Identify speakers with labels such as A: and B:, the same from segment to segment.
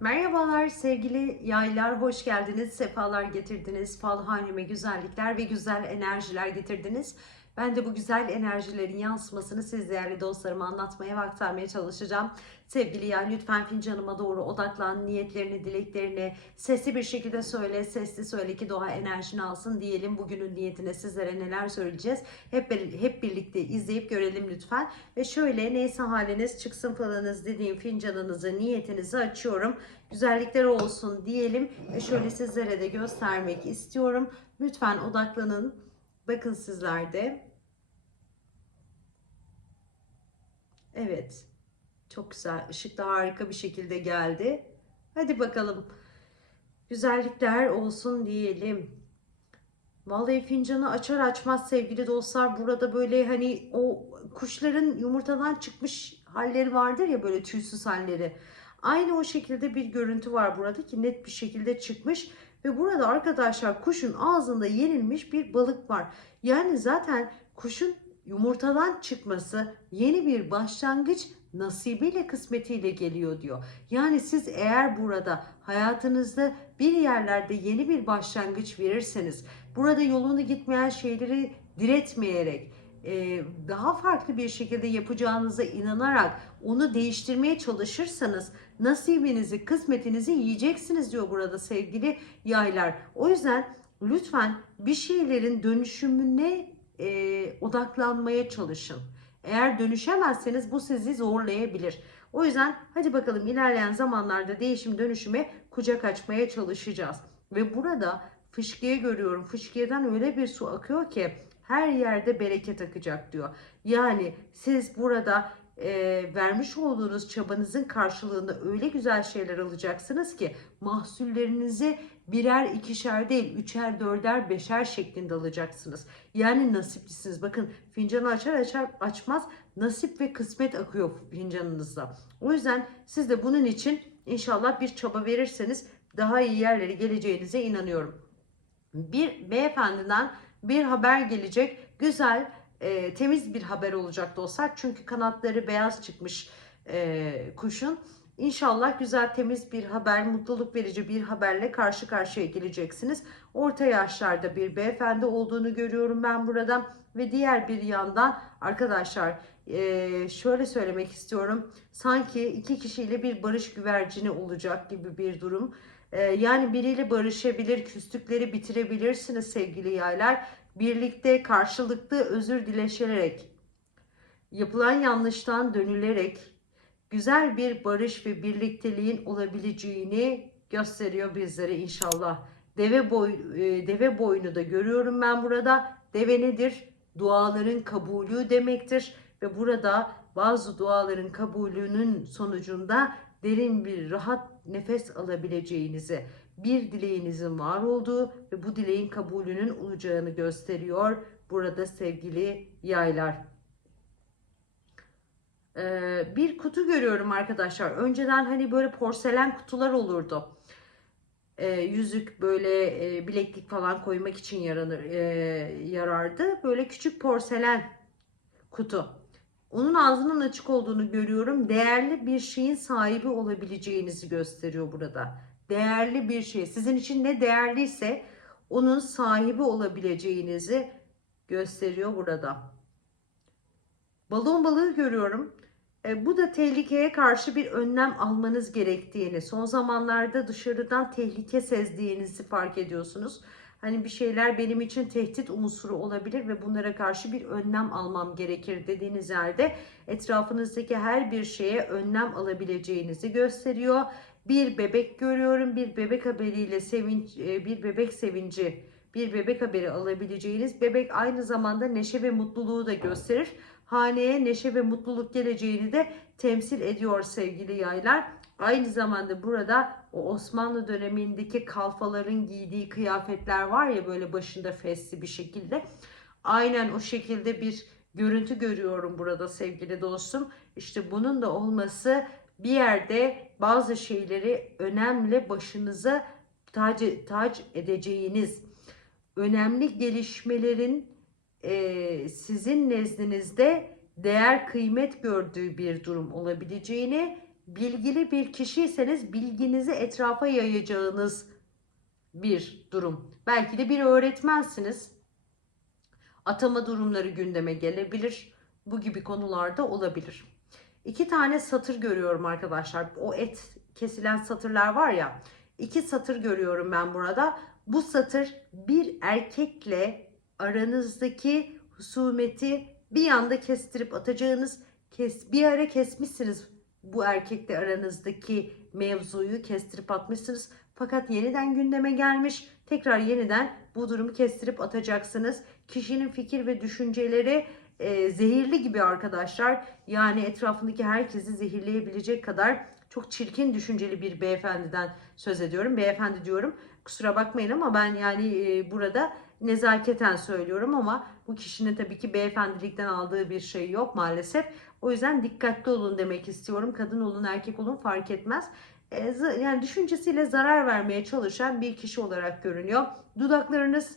A: Merhabalar sevgili yaylar, hoş geldiniz, sefalar getirdiniz, fal haneme güzellikler ve güzel enerjiler getirdiniz. Ben de bu güzel enerjilerin yansımasını siz değerli dostlarıma anlatmaya ve aktarmaya çalışacağım. Sevgili yay lütfen fincanıma doğru odaklan, niyetlerini, dileklerini sesli bir şekilde söyle, sesli söyle ki doğa enerjini alsın diyelim. Bugünün niyetine sizlere neler söyleyeceğiz hep, hep birlikte izleyip görelim lütfen. Ve şöyle neyse haliniz çıksın falanız dediğim fincanınızı, niyetinizi açıyorum güzellikler olsun diyelim. Ve şöyle sizlere de göstermek istiyorum. Lütfen odaklanın. Bakın sizler de. Evet. Çok güzel. Işık da harika bir şekilde geldi. Hadi bakalım. Güzellikler olsun diyelim. Vallahi fincanı açar açmaz sevgili dostlar burada böyle hani o kuşların yumurtadan çıkmış halleri vardır ya böyle tüysüz halleri. Aynı o şekilde bir görüntü var burada ki net bir şekilde çıkmış ve burada arkadaşlar kuşun ağzında yenilmiş bir balık var. Yani zaten kuşun yumurtadan çıkması yeni bir başlangıç nasibiyle kısmetiyle geliyor diyor. Yani siz eğer burada hayatınızda bir yerlerde yeni bir başlangıç verirseniz burada yolunu gitmeyen şeyleri diretmeyerek e, daha farklı bir şekilde yapacağınıza inanarak onu değiştirmeye çalışırsanız nasibinizi, kısmetinizi yiyeceksiniz diyor burada sevgili yaylar. O yüzden lütfen bir şeylerin dönüşümüne e, odaklanmaya çalışın. Eğer dönüşemezseniz bu sizi zorlayabilir. O yüzden hadi bakalım ilerleyen zamanlarda değişim dönüşüme kucak açmaya çalışacağız. Ve burada fışkiye görüyorum. Fışkiyeden öyle bir su akıyor ki her yerde bereket akacak diyor. Yani siz burada e, vermiş olduğunuz çabanızın karşılığında öyle güzel şeyler alacaksınız ki mahsullerinizi birer ikişer değil üçer dörder beşer şeklinde alacaksınız. Yani nasiplisiniz. Bakın fincanı açar açar açmaz nasip ve kısmet akıyor fincanınızda. O yüzden siz de bunun için inşallah bir çaba verirseniz daha iyi yerlere geleceğinize inanıyorum. Bir beyefendiden bir haber gelecek. Güzel, e, temiz bir haber olacak dostlar. Çünkü kanatları beyaz çıkmış e, kuşun. İnşallah güzel, temiz bir haber, mutluluk verici bir haberle karşı karşıya geleceksiniz. Orta yaşlarda bir beyefendi olduğunu görüyorum ben burada. Ve diğer bir yandan arkadaşlar şöyle söylemek istiyorum. Sanki iki kişiyle bir barış güvercini olacak gibi bir durum. Yani biriyle barışabilir, küslükleri bitirebilirsiniz sevgili yaylar birlikte karşılıklı özür dileşerek, yapılan yanlıştan dönülerek güzel bir barış ve birlikteliğin olabileceğini gösteriyor bizlere inşallah. Deve boy e, deve boyunu da görüyorum ben burada. Deve nedir? Duaların kabulü demektir ve burada bazı duaların kabulünün sonucunda derin bir rahat nefes alabileceğinizi, bir dileğinizin var olduğu ve bu dileğin kabulünün olacağını gösteriyor burada sevgili yaylar. Ee, bir kutu görüyorum arkadaşlar. Önceden hani böyle porselen kutular olurdu. Ee, yüzük böyle e, bileklik falan koymak için yaranır, e, yarardı. Böyle küçük porselen kutu. Onun ağzının açık olduğunu görüyorum. Değerli bir şeyin sahibi olabileceğinizi gösteriyor burada değerli bir şey. Sizin için ne değerliyse onun sahibi olabileceğinizi gösteriyor burada. Balon balığı görüyorum. E, bu da tehlikeye karşı bir önlem almanız gerektiğini, son zamanlarda dışarıdan tehlike sezdiğinizi fark ediyorsunuz. Hani bir şeyler benim için tehdit unsuru olabilir ve bunlara karşı bir önlem almam gerekir dediğiniz yerde etrafınızdaki her bir şeye önlem alabileceğinizi gösteriyor bir bebek görüyorum. Bir bebek haberiyle sevinç, e, bir bebek sevinci, bir bebek haberi alabileceğiniz bebek aynı zamanda neşe ve mutluluğu da gösterir. Haneye neşe ve mutluluk geleceğini de temsil ediyor sevgili yaylar. Aynı zamanda burada o Osmanlı dönemindeki kalfaların giydiği kıyafetler var ya böyle başında fesli bir şekilde. Aynen o şekilde bir görüntü görüyorum burada sevgili dostum. İşte bunun da olması bir yerde bazı şeyleri önemli başınıza tac, tac edeceğiniz önemli gelişmelerin e, sizin nezdinizde değer kıymet gördüğü bir durum olabileceğini bilgili bir kişiyseniz bilginizi etrafa yayacağınız bir durum. Belki de bir öğretmensiniz. Atama durumları gündeme gelebilir. Bu gibi konularda olabilir. İki tane satır görüyorum arkadaşlar. O et kesilen satırlar var ya. iki satır görüyorum ben burada. Bu satır bir erkekle aranızdaki husumeti bir anda kestirip atacağınız kes bir ara kesmişsiniz bu erkekle aranızdaki mevzuyu kestirip atmışsınız. Fakat yeniden gündeme gelmiş. Tekrar yeniden bu durumu kestirip atacaksınız. Kişinin fikir ve düşünceleri e, zehirli gibi arkadaşlar. Yani etrafındaki herkesi zehirleyebilecek kadar çok çirkin düşünceli bir beyefendiden söz ediyorum. Beyefendi diyorum. Kusura bakmayın ama ben yani e, burada nezaketen söylüyorum ama bu kişinin tabii ki beyefendilikten aldığı bir şey yok maalesef. O yüzden dikkatli olun demek istiyorum. Kadın olun, erkek olun fark etmez. E, yani düşüncesiyle zarar vermeye çalışan bir kişi olarak görünüyor. Dudaklarınız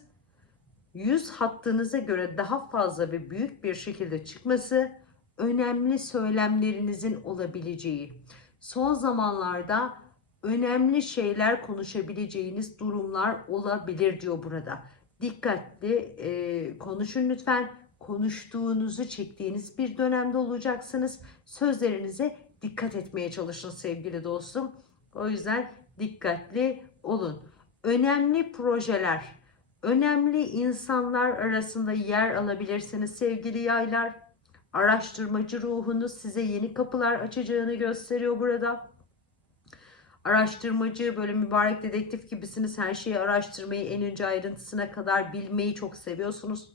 A: yüz hattınıza göre daha fazla ve büyük bir şekilde çıkması önemli söylemlerinizin olabileceği. Son zamanlarda önemli şeyler konuşabileceğiniz durumlar olabilir diyor burada. Dikkatli e, konuşun lütfen. Konuştuğunuzu çektiğiniz bir dönemde olacaksınız. Sözlerinize dikkat etmeye çalışın sevgili dostum. O yüzden dikkatli olun. Önemli projeler, önemli insanlar arasında yer alabilirsiniz sevgili yaylar. Araştırmacı ruhunuz size yeni kapılar açacağını gösteriyor burada. Araştırmacı, böyle mübarek dedektif gibisiniz. Her şeyi araştırmayı en ince ayrıntısına kadar bilmeyi çok seviyorsunuz.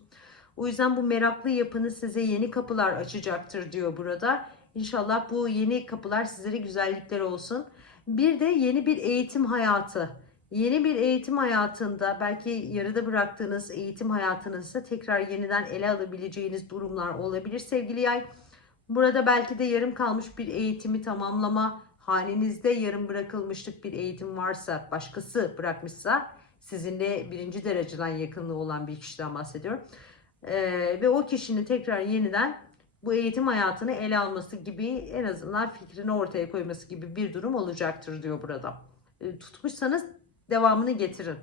A: O yüzden bu meraklı yapınız size yeni kapılar açacaktır diyor burada. İnşallah bu yeni kapılar sizlere güzellikler olsun. Bir de yeni bir eğitim hayatı. Yeni bir eğitim hayatında belki yarıda bıraktığınız eğitim hayatınızda tekrar yeniden ele alabileceğiniz durumlar olabilir sevgili yay. Burada belki de yarım kalmış bir eğitimi tamamlama, halinizde yarım bırakılmışlık bir eğitim varsa, başkası bırakmışsa, sizinle birinci dereceden yakınlığı olan bir kişiden bahsediyorum. Ee, ve o kişinin tekrar yeniden bu eğitim hayatını ele alması gibi en azından fikrini ortaya koyması gibi bir durum olacaktır diyor burada. Ee, tutmuşsanız devamını getirin.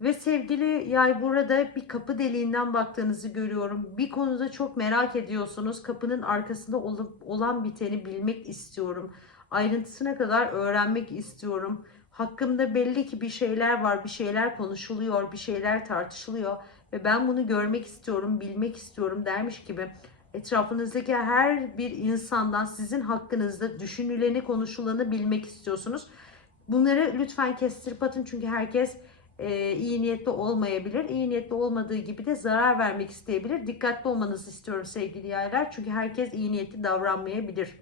A: Ve sevgili yay burada bir kapı deliğinden baktığınızı görüyorum. Bir konuda çok merak ediyorsunuz. Kapının arkasında olup olan biteni bilmek istiyorum. Ayrıntısına kadar öğrenmek istiyorum. Hakkımda belli ki bir şeyler var, bir şeyler konuşuluyor, bir şeyler tartışılıyor ve ben bunu görmek istiyorum, bilmek istiyorum dermiş gibi etrafınızdaki her bir insandan sizin hakkınızda düşünüleni, konuşulanı bilmek istiyorsunuz. Bunları lütfen kestirip atın çünkü herkes e, iyi niyetli olmayabilir. İyi niyetli olmadığı gibi de zarar vermek isteyebilir. Dikkatli olmanızı istiyorum sevgili yaylar. Çünkü herkes iyi niyetli davranmayabilir.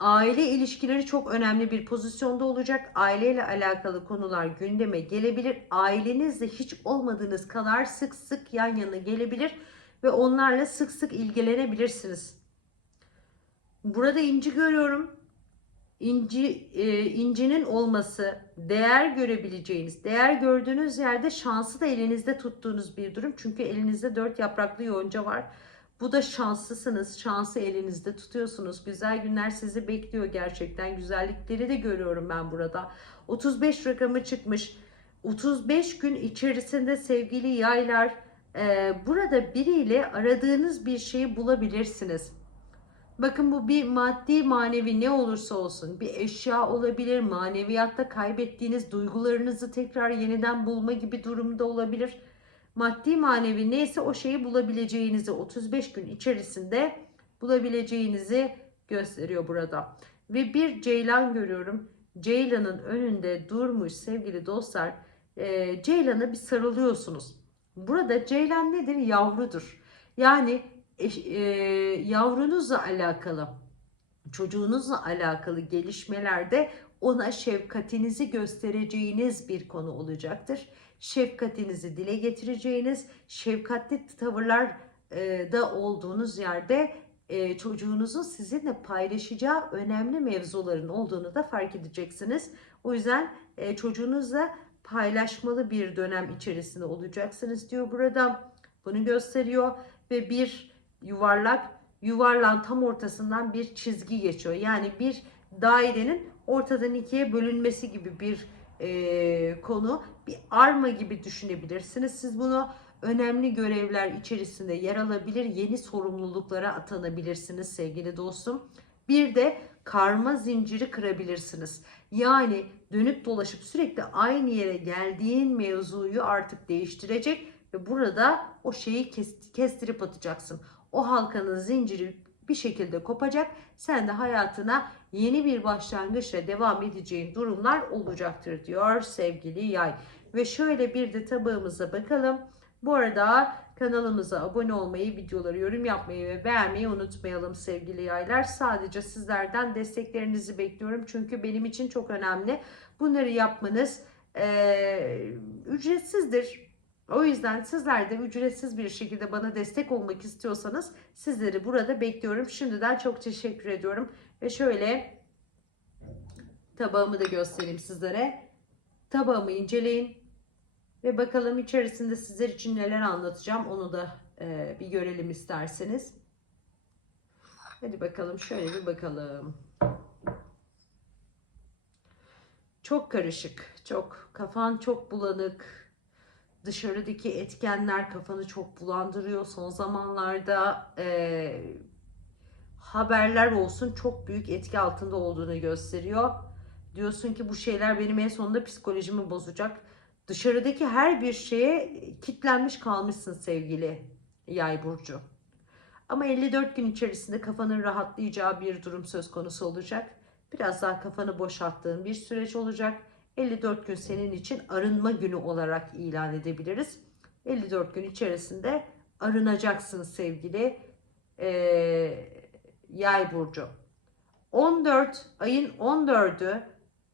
A: Aile ilişkileri çok önemli bir pozisyonda olacak. Aileyle alakalı konular gündeme gelebilir. Ailenizle hiç olmadığınız kadar sık sık yan yana gelebilir ve onlarla sık sık ilgilenebilirsiniz. Burada inci görüyorum. İnci, e, incinin olması, değer görebileceğiniz, değer gördüğünüz yerde şansı da elinizde tuttuğunuz bir durum. Çünkü elinizde dört yapraklı yonca var. Bu da şanslısınız. Şansı elinizde tutuyorsunuz. Güzel günler sizi bekliyor gerçekten. Güzellikleri de görüyorum ben burada. 35 rakamı çıkmış. 35 gün içerisinde sevgili yaylar e, burada biriyle aradığınız bir şeyi bulabilirsiniz. Bakın bu bir maddi manevi ne olursa olsun bir eşya olabilir, maneviyatta kaybettiğiniz duygularınızı tekrar yeniden bulma gibi durumda olabilir maddi manevi neyse o şeyi bulabileceğinizi 35 gün içerisinde bulabileceğinizi gösteriyor burada. Ve bir ceylan görüyorum. Ceylanın önünde durmuş sevgili dostlar. E, Ceylan'a bir sarılıyorsunuz. Burada ceylan nedir? Yavrudur. Yani e, yavrunuzla alakalı, çocuğunuzla alakalı gelişmelerde ona şefkatinizi göstereceğiniz bir konu olacaktır şefkatinizi dile getireceğiniz, şefkatli tavırlar e, da olduğunuz yerde e, çocuğunuzun sizinle paylaşacağı önemli mevzuların olduğunu da fark edeceksiniz. O yüzden e, çocuğunuzla paylaşmalı bir dönem içerisinde olacaksınız diyor burada. Bunu gösteriyor ve bir yuvarlak yuvarlağın tam ortasından bir çizgi geçiyor. Yani bir dairenin ortadan ikiye bölünmesi gibi bir e, konu. Bir arma gibi düşünebilirsiniz. Siz bunu önemli görevler içerisinde yer alabilir, yeni sorumluluklara atanabilirsiniz sevgili dostum. Bir de karma zinciri kırabilirsiniz. Yani dönüp dolaşıp sürekli aynı yere geldiğin mevzuyu artık değiştirecek ve burada o şeyi kes- kestirip atacaksın. O halkanın zinciri bir şekilde kopacak. Sen de hayatına yeni bir başlangıçla devam edeceğin durumlar olacaktır diyor sevgili yay. Ve şöyle bir de tabağımıza bakalım. Bu arada kanalımıza abone olmayı, videoları yorum yapmayı ve beğenmeyi unutmayalım sevgili yaylar. Sadece sizlerden desteklerinizi bekliyorum. Çünkü benim için çok önemli. Bunları yapmanız eee, ücretsizdir. O yüzden sizler de ücretsiz bir şekilde bana destek olmak istiyorsanız sizleri burada bekliyorum. Şimdiden çok teşekkür ediyorum. Ve şöyle tabağımı da göstereyim sizlere. Tabağımı inceleyin. Ve bakalım içerisinde sizler için neler anlatacağım. Onu da e, bir görelim isterseniz. Hadi bakalım şöyle bir bakalım. Çok karışık, çok kafan çok bulanık. Dışarıdaki etkenler kafanı çok bulandırıyor. Son zamanlarda e, haberler olsun çok büyük etki altında olduğunu gösteriyor. Diyorsun ki bu şeyler benim en sonunda psikolojimi bozacak. Dışarıdaki her bir şeye kitlenmiş kalmışsın sevgili Yay burcu. Ama 54 gün içerisinde kafanın rahatlayacağı bir durum söz konusu olacak. Biraz daha kafanı boşalttığın bir süreç olacak. 54 gün senin için arınma günü olarak ilan edebiliriz. 54 gün içerisinde arınacaksın sevgili eee, Yay burcu. 14 ayın 14'ü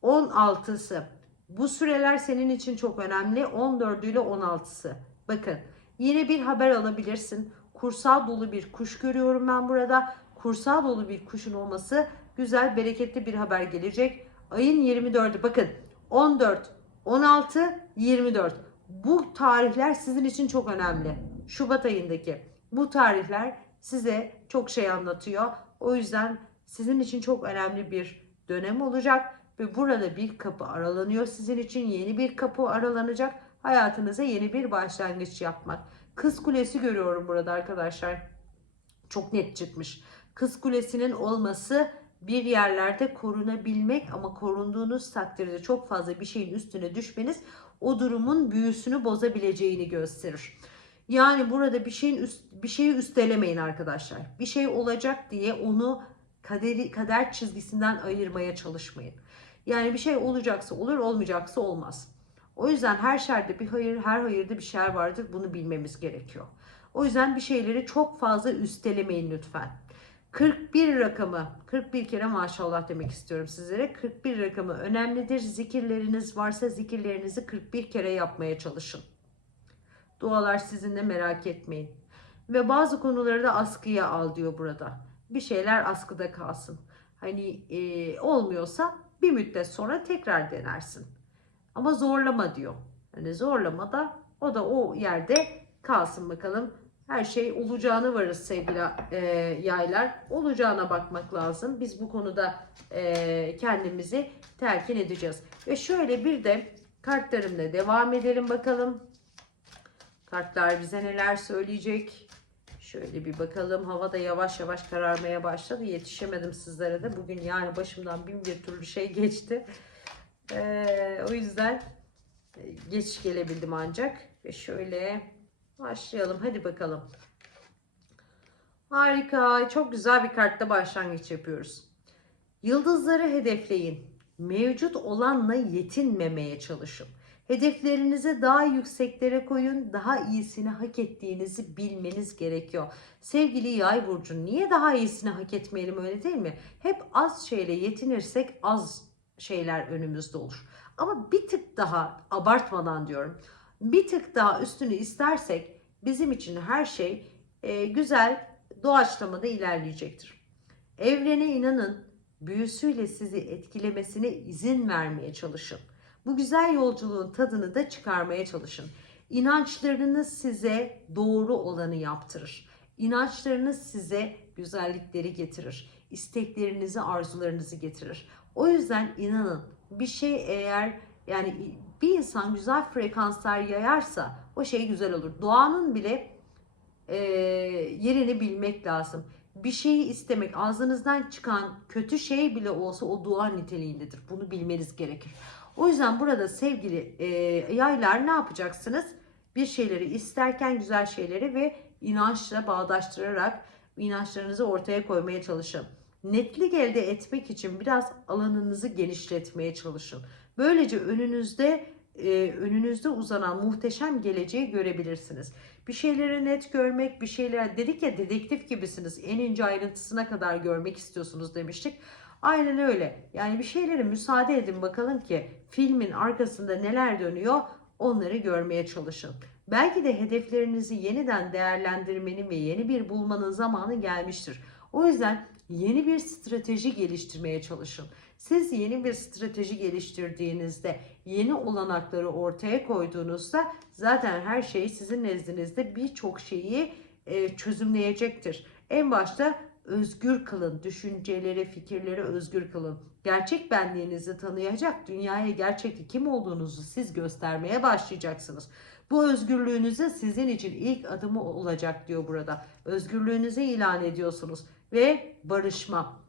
A: 16'sı. Bu süreler senin için çok önemli. 14'ü ile 16'sı. Bakın yine bir haber alabilirsin. Kursal dolu bir kuş görüyorum ben burada. Kursal dolu bir kuşun olması güzel, bereketli bir haber gelecek. Ayın 24'ü bakın 14, 16, 24. Bu tarihler sizin için çok önemli. Şubat ayındaki bu tarihler size çok şey anlatıyor. O yüzden sizin için çok önemli bir dönem olacak ve burada bir kapı aralanıyor. Sizin için yeni bir kapı aralanacak. Hayatınıza yeni bir başlangıç yapmak. Kız kulesi görüyorum burada arkadaşlar. Çok net çıkmış. Kız kulesinin olması bir yerlerde korunabilmek ama korunduğunuz takdirde çok fazla bir şeyin üstüne düşmeniz o durumun büyüsünü bozabileceğini gösterir. Yani burada bir şeyin üst, bir şeyi üstelemeyin arkadaşlar. Bir şey olacak diye onu kaderi, kader çizgisinden ayırmaya çalışmayın. Yani bir şey olacaksa olur, olmayacaksa olmaz. O yüzden her şerde bir hayır, her hayırda bir şer vardır. Bunu bilmemiz gerekiyor. O yüzden bir şeyleri çok fazla üstelemeyin lütfen. 41 rakamı, 41 kere maşallah demek istiyorum sizlere. 41 rakamı önemlidir. Zikirleriniz varsa zikirlerinizi 41 kere yapmaya çalışın. Dualar sizinle merak etmeyin. Ve bazı konuları da askıya al diyor burada. Bir şeyler askıda kalsın. Hani e, olmuyorsa bir müddet sonra tekrar denersin. Ama zorlama diyor. Hani zorlama da o da o yerde kalsın bakalım. Her şey olacağını varız sevgili e, yaylar. Olacağına bakmak lazım. Biz bu konuda e, kendimizi telkin edeceğiz. Ve şöyle bir de kartlarımla devam edelim bakalım. Kartlar bize neler söyleyecek? Şöyle bir bakalım. Hava da yavaş yavaş kararmaya başladı. Yetişemedim sizlere de. Bugün yani başımdan bin bir türlü şey geçti. Ee, o yüzden e, geç gelebildim ancak. Ve şöyle başlayalım. Hadi bakalım. Harika. Çok güzel bir kartta başlangıç yapıyoruz. Yıldızları hedefleyin. Mevcut olanla yetinmemeye çalışın. Hedeflerinizi daha yükseklere koyun. Daha iyisini hak ettiğinizi bilmeniz gerekiyor. Sevgili Yay burcu, niye daha iyisini hak etmeyelim öyle değil mi? Hep az şeyle yetinirsek az şeyler önümüzde olur. Ama bir tık daha abartmadan diyorum. Bir tık daha üstünü istersek bizim için her şey e, güzel doğaçlamada ilerleyecektir. Evrene inanın, büyüsüyle sizi etkilemesine izin vermeye çalışın. Bu güzel yolculuğun tadını da çıkarmaya çalışın. İnançlarınız size doğru olanı yaptırır. İnançlarınız size güzellikleri getirir. İsteklerinizi, arzularınızı getirir. O yüzden inanın bir şey eğer yani bir insan güzel frekanslar yayarsa o şey güzel olur. Doğanın bile e, yerini bilmek lazım. Bir şeyi istemek, ağzınızdan çıkan kötü şey bile olsa o dua niteliğindedir. Bunu bilmeniz gerekir. O yüzden burada sevgili e, yaylar ne yapacaksınız? Bir şeyleri isterken güzel şeyleri ve inançla bağdaştırarak inançlarınızı ortaya koymaya çalışın. Netlik elde etmek için biraz alanınızı genişletmeye çalışın. Böylece önünüzde e, önünüzde uzanan muhteşem geleceği görebilirsiniz. Bir şeyleri net görmek, bir şeyler dedik ya dedektif gibisiniz. En ince ayrıntısına kadar görmek istiyorsunuz demiştik. Aynen öyle. Yani bir şeylere müsaade edin bakalım ki filmin arkasında neler dönüyor onları görmeye çalışın. Belki de hedeflerinizi yeniden değerlendirmenin ve yeni bir bulmanın zamanı gelmiştir. O yüzden yeni bir strateji geliştirmeye çalışın. Siz yeni bir strateji geliştirdiğinizde, yeni olanakları ortaya koyduğunuzda zaten her şey sizin nezdinizde birçok şeyi e, çözümleyecektir. En başta özgür kılın, düşünceleri, fikirleri özgür kılın. Gerçek benliğinizi tanıyacak, dünyaya gerçekte kim olduğunuzu siz göstermeye başlayacaksınız. Bu özgürlüğünüzün sizin için ilk adımı olacak diyor burada. Özgürlüğünüzü ilan ediyorsunuz ve barışma.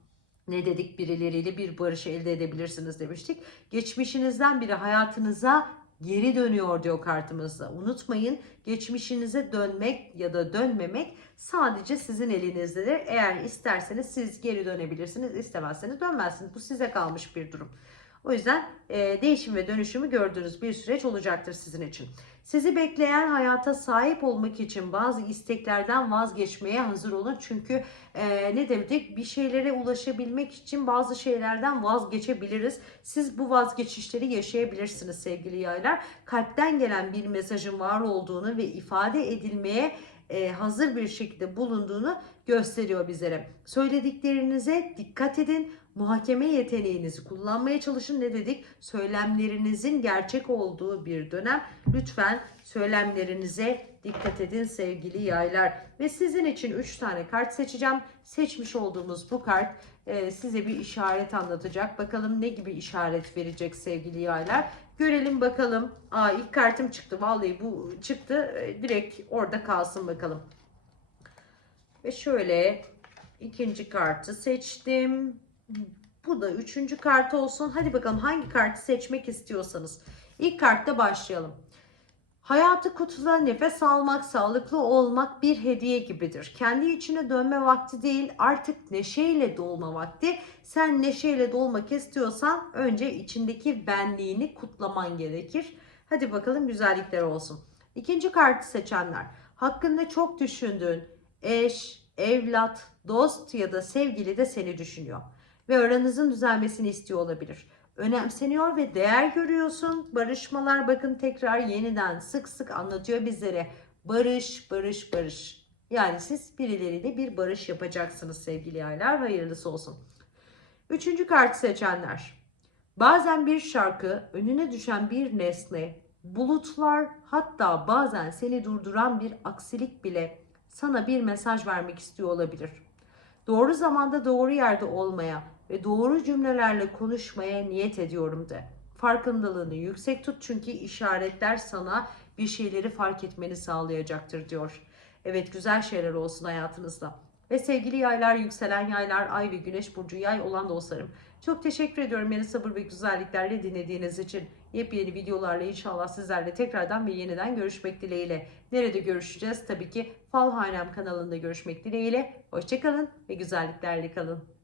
A: Ne dedik birileriyle bir barış elde edebilirsiniz demiştik. Geçmişinizden biri hayatınıza geri dönüyor diyor kartımızda. Unutmayın geçmişinize dönmek ya da dönmemek sadece sizin elinizdedir. Eğer isterseniz siz geri dönebilirsiniz, istemezseniz dönmezsiniz. Bu size kalmış bir durum. O yüzden e, değişim ve dönüşümü gördüğünüz bir süreç olacaktır sizin için. Sizi bekleyen hayata sahip olmak için bazı isteklerden vazgeçmeye hazır olun. Çünkü e, ne dedik bir şeylere ulaşabilmek için bazı şeylerden vazgeçebiliriz. Siz bu vazgeçişleri yaşayabilirsiniz sevgili yaylar. Kalpten gelen bir mesajın var olduğunu ve ifade edilmeye e, hazır bir şekilde bulunduğunu gösteriyor bizlere. Söylediklerinize dikkat edin. Muhakeme yeteneğinizi kullanmaya çalışın. Ne dedik? Söylemlerinizin gerçek olduğu bir dönem. Lütfen söylemlerinize dikkat edin sevgili yaylar. Ve sizin için 3 tane kart seçeceğim. Seçmiş olduğumuz bu kart e, size bir işaret anlatacak. Bakalım ne gibi işaret verecek sevgili yaylar. Görelim bakalım. Aa ilk kartım çıktı. Vallahi bu çıktı. E, direkt orada kalsın bakalım. Ve şöyle ikinci kartı seçtim. Bu da üçüncü kart olsun. Hadi bakalım hangi kartı seçmek istiyorsanız. İlk kartta başlayalım. Hayatı kutuda nefes almak, sağlıklı olmak bir hediye gibidir. Kendi içine dönme vakti değil, artık neşeyle dolma vakti. Sen neşeyle dolmak istiyorsan önce içindeki benliğini kutlaman gerekir. Hadi bakalım güzellikler olsun. İkinci kartı seçenler. Hakkında çok düşündüğün eş, evlat, dost ya da sevgili de seni düşünüyor. Ve aranızın düzelmesini istiyor olabilir önemseniyor ve değer görüyorsun. Barışmalar bakın tekrar yeniden sık sık anlatıyor bizlere. Barış, barış, barış. Yani siz birileriyle bir barış yapacaksınız sevgili yaylar. Hayırlısı olsun. Üçüncü kartı seçenler. Bazen bir şarkı, önüne düşen bir nesne, bulutlar hatta bazen seni durduran bir aksilik bile sana bir mesaj vermek istiyor olabilir. Doğru zamanda doğru yerde olmaya, ve doğru cümlelerle konuşmaya niyet ediyorum de. Farkındalığını yüksek tut çünkü işaretler sana bir şeyleri fark etmeni sağlayacaktır diyor. Evet güzel şeyler olsun hayatınızda. Ve sevgili yaylar, yükselen yaylar, ay ve güneş burcu yay olan dostlarım. Çok teşekkür ediyorum beni sabır ve güzelliklerle dinlediğiniz için. Yepyeni videolarla inşallah sizlerle tekrardan ve yeniden görüşmek dileğiyle. Nerede görüşeceğiz? Tabii ki Falhanem kanalında görüşmek dileğiyle. Hoşçakalın ve güzelliklerle kalın.